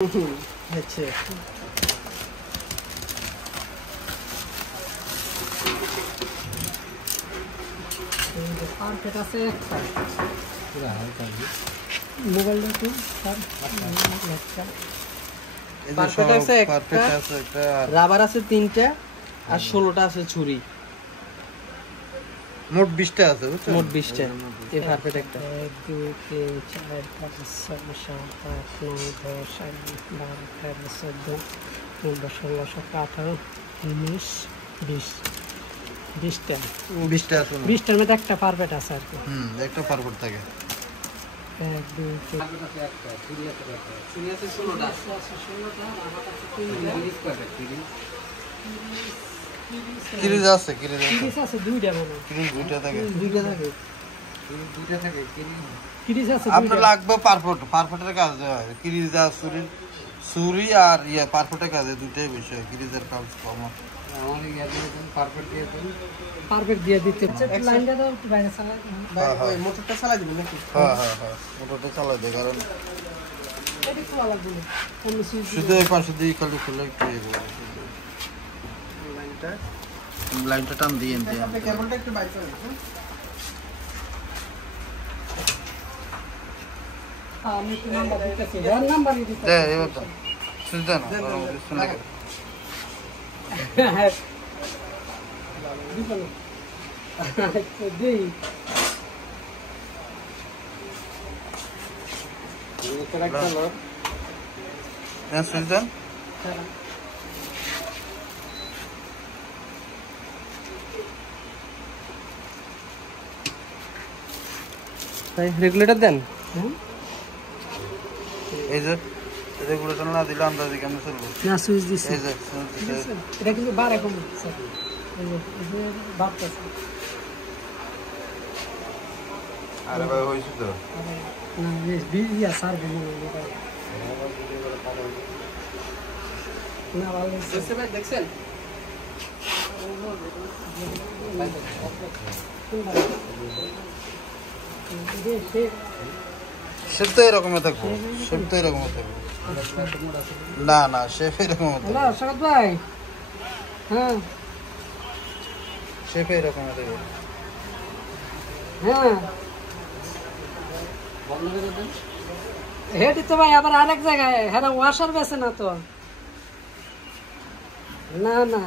আচ্ছা পারফেক্ট আছে একটা পুরো হালকা মোবাইলটা একটু পারফেক্ট আছে একটা রাবার আছে 3টা আর 16টা আছে ছুরি মোট 20টা আছে বুঝছো মোট 20টা এই পারফেক্ট একটা 1 2 3 4 5 6 7 8 9 10 11 12 13 14 16 17 18 19 20 20টা আছে 20টার মধ্যে একটা পারফেক্ট আছে আর কি একটা পারফেক্ট থাকে 1 2 3 পারফেক্ট আছে একটা ছুরি আছে 16টা আছে 16টা আমার কাছে 3টা রিলিজ পারফেক্ট কিরিজ আছে দুইটা মানে দুইটা থাকে কিরিজ আছে আপনার লাগবে পারফেক্টের কাজ হয় কিরিজ আর ছুরি আর পারফেক্টের কাজে দুইটাই বিষয় কিরিজের কাজ কম আমার পারফেক্ট দিয়ে দিতে লাইনটা দাও একটু বাইরে চালাই ভাই মোটরটা চালাই দিবেন নাকি হ্যাঁ মোটরটা চালাই দে কারণ এটা খোলা লাগবে না শুধু এই পাশে দিয়ে খালি খুলে একটু লাইনটা টান দিয়ে আপনি কেবলটা একটু বাইরে চালাই আমি তো নাম্বার দিতেছি এর নাম্বার দিতেছি দে এবার তো শুনতে না শুনে দিবেন দেই শুনতেন তাই রেগুলেটর দেন এই যে রেগুলেটর না দিলে আন্দাজে কেমন চলবে না সুইচ দিছি এই যে এটা কিন্তু বারে কম স্যার এই যে বাপটাছে আরে ভাই হইছে তো না এই বিয়া স্যার বলুন না ভালো আছে ভাই দেখছেন শেপ তো এরকমই থাকবো না শেপ এরকম হ্যালো স্বাগত ভাই হ্যাঁ শেপ এরকম থাকবে হ্যাঁ হেডি তো ভাই আবার আরেক জায়গায় হ্যাঁ ওয়াশার বেছে না তো না